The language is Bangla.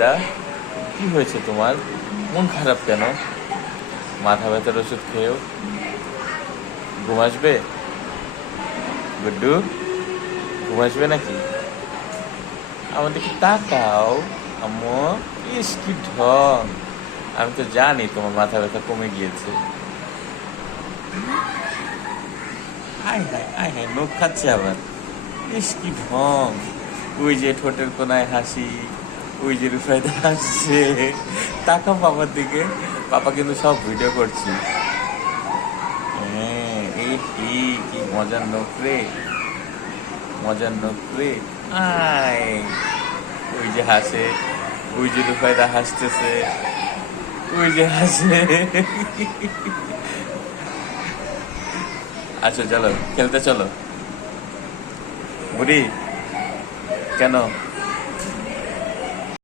রুফায়দা, কি হয়েছে তোমার? মন খারাপ কেন? মাথা ব্যথার ওষুধ খেয়েও ঘুম আসবে? গুড্ডু, ঘুম আসবে নাকি? আমার দিকে তাকাও আম্মু। ইস কি ঢং! আমি তো জানি তোমার মাথা ব্যথা কমে গিয়েছে। আয় হায় আয় হায়, নখ খাচ্ছে আবার। ইস কি ঢং! ওই যে ঠোঁটের কোনায় হাসি, ওই যে রুফায়দা হাসছে। তাকাও পাপার দিকে, পাপা কিন্তু সব ভিডিও করছি। হ্যাঁ, এই কি কি মজার নখ রে, মজার নখ রে। আয়, ওই যে হাসে, ওই যে রুফায়দা হাসতেছে, ওই যে হাসে। আচ্ছা চলো খেলতে চলো। বুড়ি, কেন?